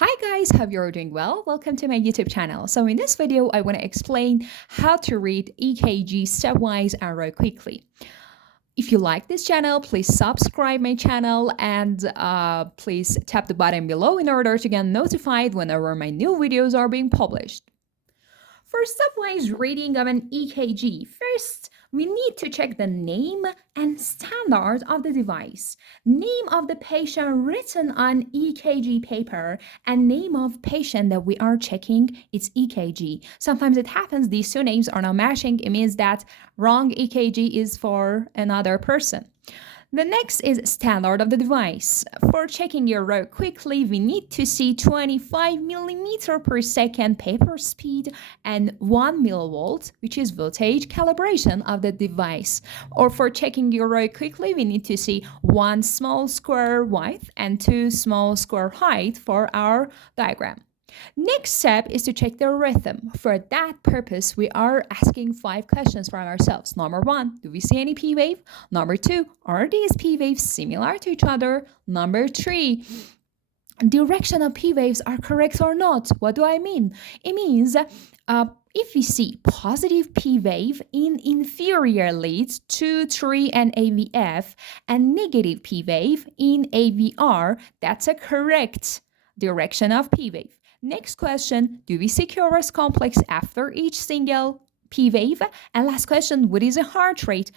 Hi guys, hope you're doing well. Welcome to my YouTube channel. So in this video, I want to explain how to read EKG stepwise and very quickly. If you like this channel, please subscribe my channel and please tap the button below in order to get notified whenever my new videos are being published. For stepwise reading of an EKG, first we need to check the name and standard of the device, name of the patient written on EKG paper, and name of patient that we are checking its EKG. Sometimes it happens these two names are not matching. It means that wrong EKG is for another person. The next is standard of the device. For checking your row quickly, we need to see 25 millimeter per second paper speed and 1 millivolt, which is voltage calibration of the device. Or for checking your row quickly, we need to see 1 small square width and 2 small square height for our diagram. Next step is to check the rhythm. For that purpose, we are asking 5 questions from ourselves. Number 1, do we see any P wave? Number 2, are these P waves similar to each other? Number 3, direction of P waves are correct or not? What do I mean? It means if we see positive P wave in inferior leads 2, 3, and AVF and negative P wave in AVR, that's a correct direction of P wave. Next question, do we see QRS complex after each single P wave? And last question, what is a heart rate?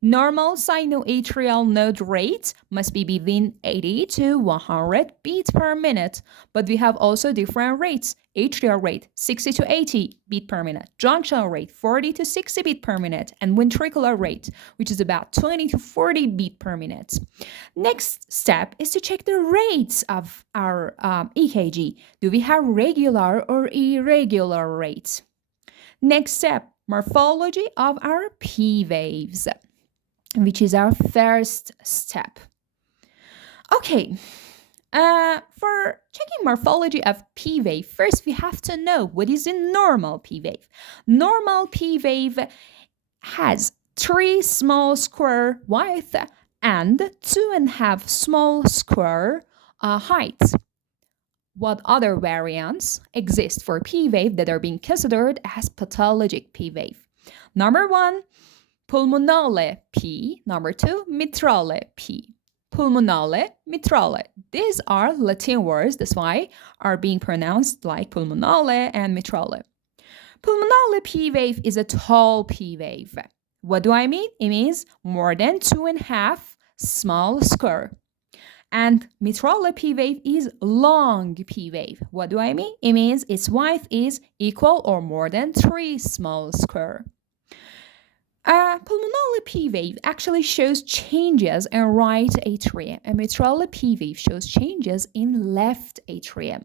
Normal sinoatrial node rate must be between 80 to 100 beats per minute, but we have also different rates. Atrial rate 60 to 80 beat per minute, junctional rate 40 to 60 beat per minute, and ventricular rate, which is about 20 to 40 beat per minute. Next step is to check the rates of our EKG. Do we have regular or irregular rates? Next step, morphology of our P waves, which is our first step. Okay, for checking morphology of P wave, first we have to know what is a normal P wave. Normal P wave has 3 small square width and 2.5 small square height. What other variants exist for P wave that are being considered as pathologic P wave? Number 1, pulmonale P. Number 2, mitrale P. Pulmonale, mitrale. These are Latin words, that's why are being pronounced like pulmonale and mitrale. Pulmonale P wave is a tall P wave. What do I mean? It means more than 2.5 small square. And mitrale P wave is long P wave. What do I mean? It means its width is equal or more than 3 small square. Pulmonale P wave actually shows changes in right atrium, and mitrale P wave shows changes in left atrium.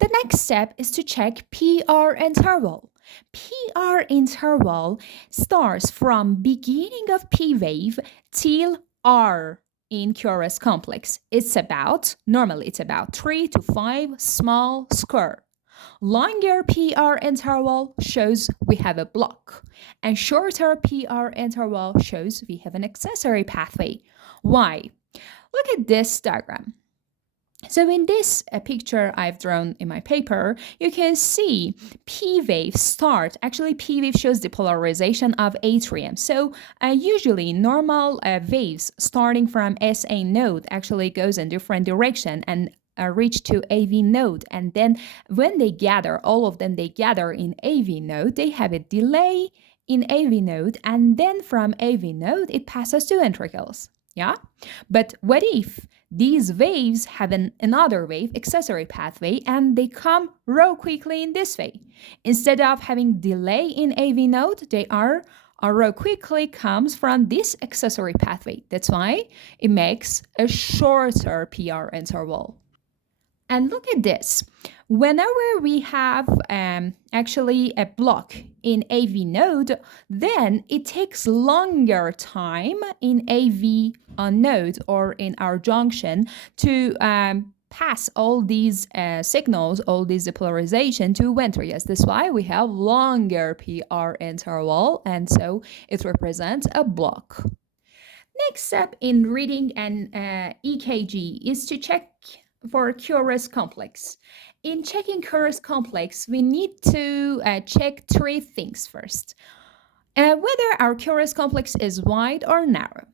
The next step is to check PR interval. PR interval starts from beginning of P wave till R in QRS complex. Normally it's about 3 to 5 small square. Longer PR interval shows we have a block, and shorter PR interval shows we have an accessory pathway. Why? Look at this diagram. So in this picture I've drawn in my paper, you can see P wave start. Actually, P wave shows the polarization of atrium. So usually normal waves starting from SA node actually goes in different direction and reach to AV node, and then when they gather, all of them, they gather in AV node, they have a delay in AV node, and then from AV node it passes to ventricles. Yeah, but what if these waves have another wave, accessory pathway, and they come real quickly in this way? Instead of having delay in AV node, they are real quickly comes from this accessory pathway. That's why it makes a shorter PR interval. And look at this. Whenever we have actually a block in AV node, then it takes longer time in AV node or in our junction to pass all these signals, all these depolarization to ventricles. That's why we have longer PR interval, and so it represents a block. Next step in reading an EKG is to check for Curious complex. In checking Curious complex, we need to check three things first. Whether our Curious complex is wide or narrow.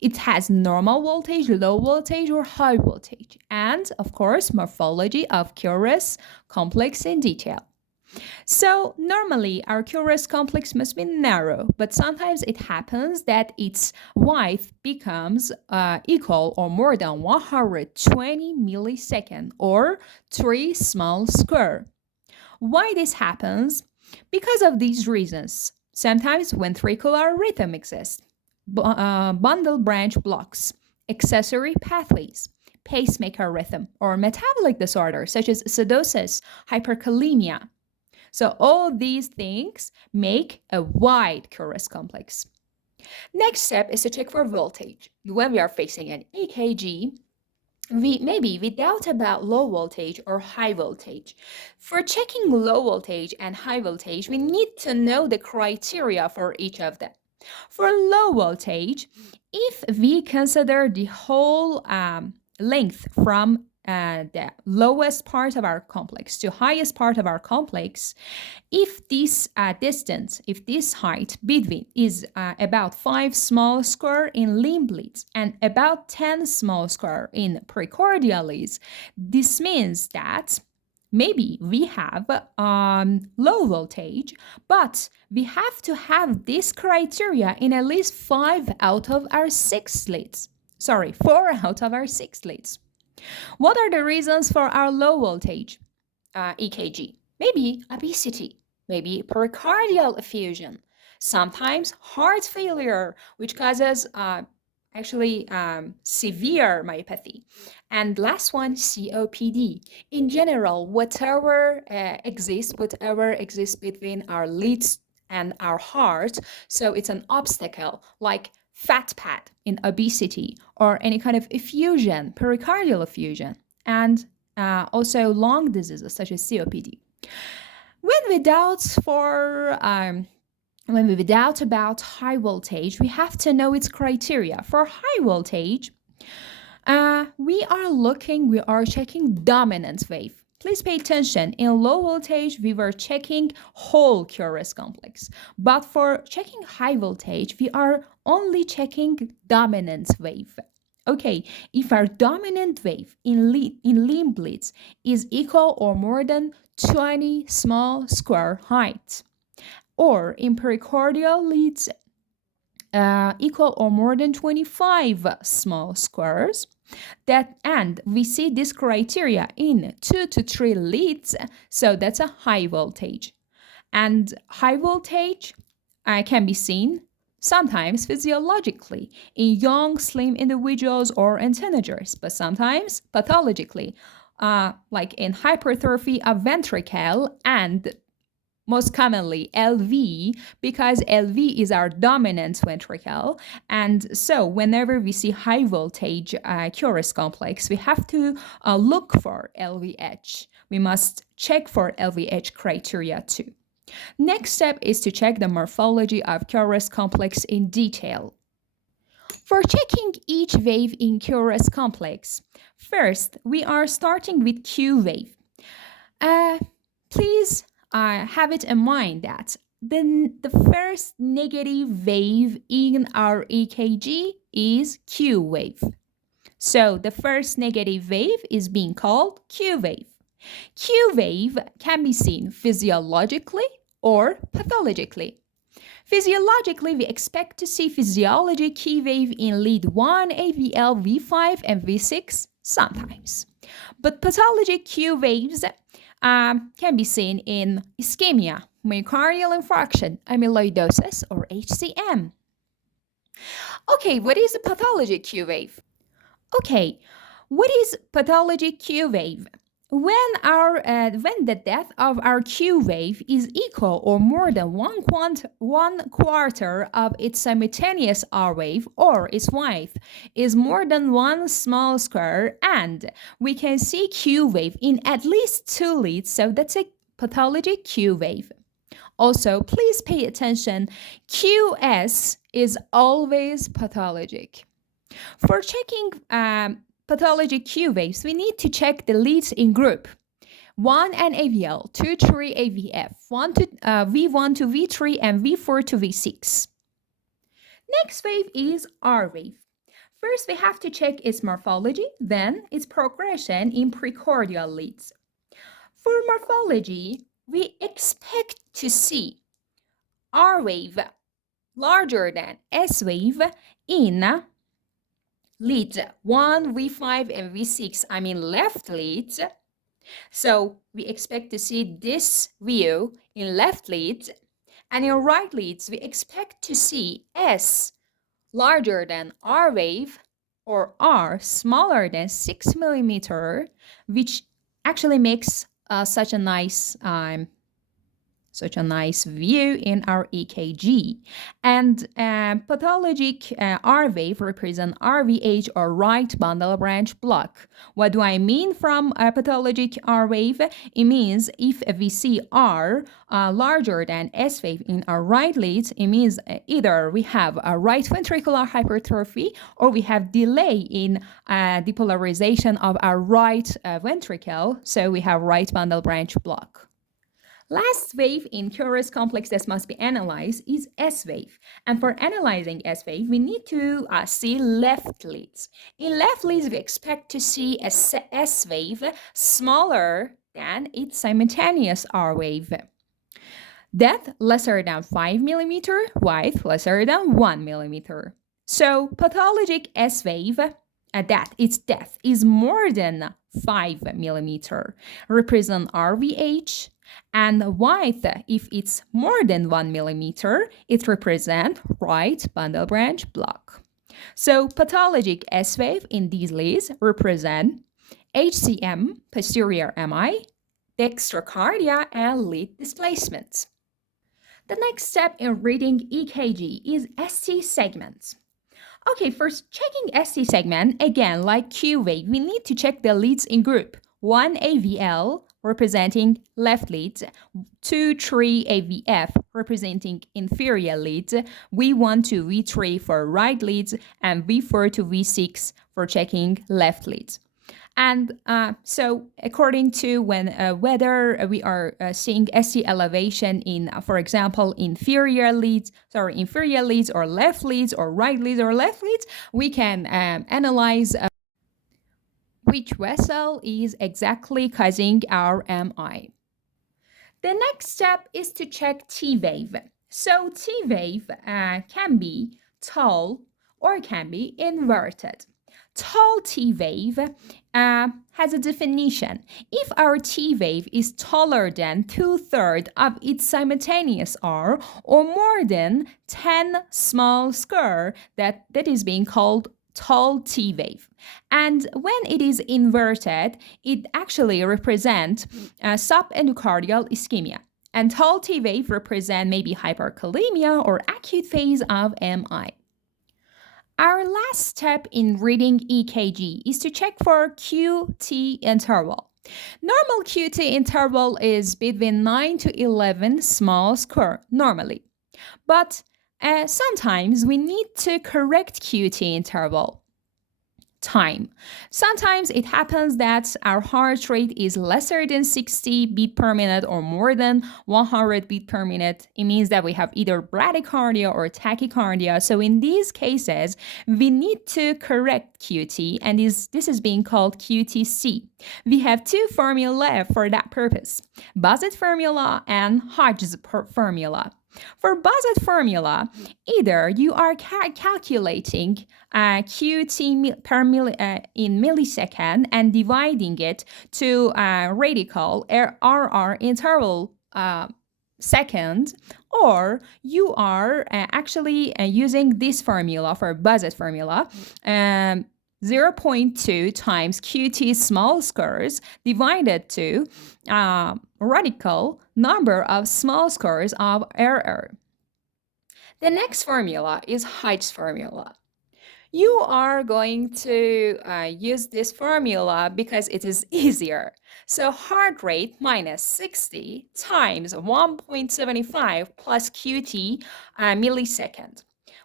It has normal voltage, low voltage, or high voltage. And, of course, morphology of Curious complex in detail. So normally our Curious complex must be narrow, but sometimes it happens that its width becomes equal or more than 120 millisecond or 3 small square. Why this happens? Because of these reasons. Sometimes ventricular rhythm exists, bundle branch blocks, accessory pathways, pacemaker rhythm, or metabolic disorders such as acidosis, hyperkalemia, so all these things make a wide Curious complex. Next step is to check for voltage. When we are facing an EKG, we doubt about low voltage or high voltage. For checking low voltage and high voltage, we need to know the criteria for each of them. For low voltage, if we consider the whole length from the lowest part of our complex to highest part of our complex, if this distance, if this height between is about 5 small square in limb leads and about 10 small square in precordial leads, this means that maybe we have low voltage, but we have to have this criteria in at least 5 out of our 6 leads. Sorry, 4 out of our 6 leads. What are the reasons for our low voltage EKG? Maybe obesity, maybe pericardial effusion, sometimes heart failure, which causes severe myopathy. And last one, COPD. In general, whatever exists between our leads and our heart, so it's an obstacle like fat pad in obesity or any kind of effusion, pericardial effusion, and also lung diseases such as COPD. When we doubt about high voltage, we have to know its criteria. For high voltage, we are checking dominant wave. Please pay attention. In low voltage, we were checking whole Curious complex. But for checking high voltage, we are only checking dominant wave. Okay, if our dominant wave in limb leads is equal or more than 20 small square height, or in pericardial leads equal or more than 25 small squares, and we see this criteria in 2 to 3 leads, so that's a high voltage. And high voltage can be seen sometimes physiologically in young, slim individuals or in teenagers, but sometimes pathologically, like in hypertrophy of ventricle and most commonly LV, because LV is our dominant ventricle. And so whenever we see high voltage Curious complex, we have to look for LVH. We must check for LVH criteria too. Next step is to check the morphology of Curious complex in detail. For checking each wave in Curious complex, first we are starting with Q wave. Please have it in mind that the first negative wave in our EKG is Q wave. So the first negative wave is being called Q wave. Q wave can be seen physiologically or pathologically. Physiologically, we expect to see physiology Q wave in lead 1, AVL, V5, and V6 sometimes. But pathology Q waves can be seen in ischemia, myocardial infarction, amyloidosis, or HCM. Okay, what is a pathology Q wave? Okay, what is pathology Q wave? When the depth of our Q wave is equal or more than one quarter of its simultaneous R wave, or its width is more than one small square, and we can see Q wave in at least 2 leads, so that's a pathology Q wave. Also, please pay attention, QS is always pathologic. For checking pathologic Q waves, we need to check the leads in group. 1 and AVL, 2, 3 AVF, V1 to V3, and V4 to V6. Next wave is R wave. First, we have to check its morphology, then its progression in precordial leads. For morphology, we expect to see R wave larger than S wave in leads 1, V5, and V6, I mean left leads. So we expect to see this view in left leads, and in right leads, we expect to see S larger than R wave or R smaller than 6 millimeter, which actually makes such a nice view in our EKG. And pathologic R wave represent RVH or right bundle branch block. What do I mean from pathologic R wave? It means if we see R larger than S wave in our right leads, it means either we have a right ventricular hypertrophy or we have delay in depolarization of our right ventricle, so we have right bundle branch block. Last wave in curious complex that must be analyzed is S wave. And for analyzing S wave, we need to see left leads. In left leads, we expect to see a S wave smaller than its simultaneous R wave. Depth lesser than 5 millimeter, width lesser than 1 millimeter. So pathologic S wave, that its depth is more than 5 millimeter, represent RVH, and width, if it's more than 1 millimeter, it represents right bundle branch block. So pathologic S wave in these leads represent HCM, posterior MI, dextrocardia, and lead displacements. The next step in reading EKG is ST segments. Okay, for checking ST segment, again, like Q wave, we need to check the leads in group. 1 AVL representing left leads, 2, 3 AVF representing inferior leads, V1 to V3 for right leads, and V4 to V6 for checking left leads. And so according to whether we are seeing ST elevation in, for example, inferior leads or left leads or right leads or left leads, we can analyze which vessel is exactly causing our MI. The next step is to check T wave. So T wave can be tall or can be inverted. Tall T wave has a definition. If our T wave is taller than 2/3 of its simultaneous R or more than 10 small square, that is being called tall T wave. And when it is inverted, it actually represents subendocardial ischemia. And tall T wave represent maybe hyperkalemia or acute phase of MI. Our last step in reading EKG is to check for QT interval. Normal QT interval is between 9 to 11 small square normally. But sometimes we need to correct QT interval time. Sometimes it happens that our heart rate is lesser than 60 beat per minute or more than 100 beat per minute. It means that we have either bradycardia or tachycardia. So in these cases, we need to correct QT, and this is being called QTC. We have two formulae for that purpose: Bassett formula and Hodge's formula. For Bassett formula, either you are calculating QT in millisecond and dividing it to radical RR interval second, or you are actually using this formula for Bassett formula, 0.2 times QT small squares divided to radical number of small squares of error. The next formula is Hodge's formula. You are going to use this formula because it is easier. So heart rate minus 60 times 1.75 plus QT millisecond.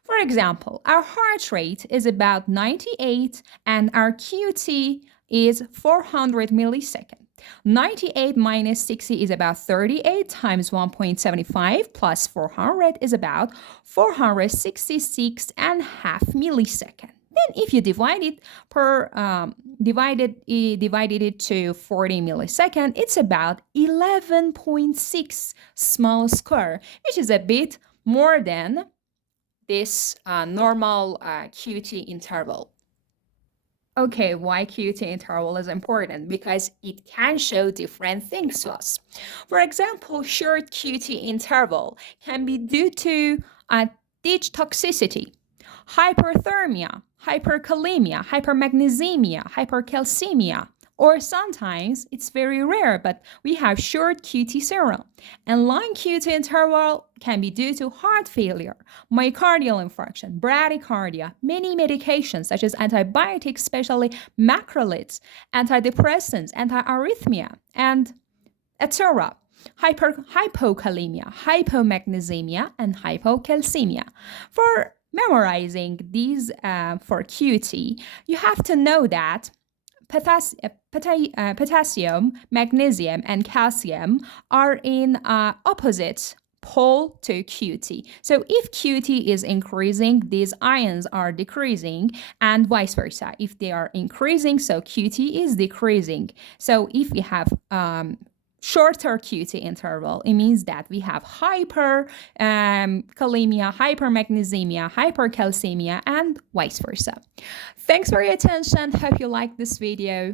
For example, our heart rate is about 98 and our QT is 400 milliseconds. 98 minus 60 is about 38 times 1.75 plus 400 is about 466 and half milliseconds. Then if you divide it divided it to 40 milliseconds, it's about 11.6 small square, which is a bit more than this normal QT interval. Okay, why QT interval is important? Because it can show different things to us. For example, short QT interval can be due to ditch toxicity, hyperthermia, hyperkalemia, hypermagnesemia, hypercalcemia, or sometimes it's very rare, but we have short QT serum. And long QT interval can be due to heart failure, myocardial infarction, bradycardia, many medications such as antibiotics, especially macrolides, antidepressants, antiarrhythmia, and etc. Hypokalemia, hypomagnesemia, and hypocalcemia. For memorizing these for QT, you have to know that potassium, magnesium, and calcium are in opposite pole to QT. So if QT is increasing, these ions are decreasing, and vice versa. If they are increasing, so QT is decreasing. So if we have shorter QT interval, it means that we have hyperkalemia, hypermagnesemia, hypercalcemia, and vice versa. Thanks for your attention. Hope you liked this video.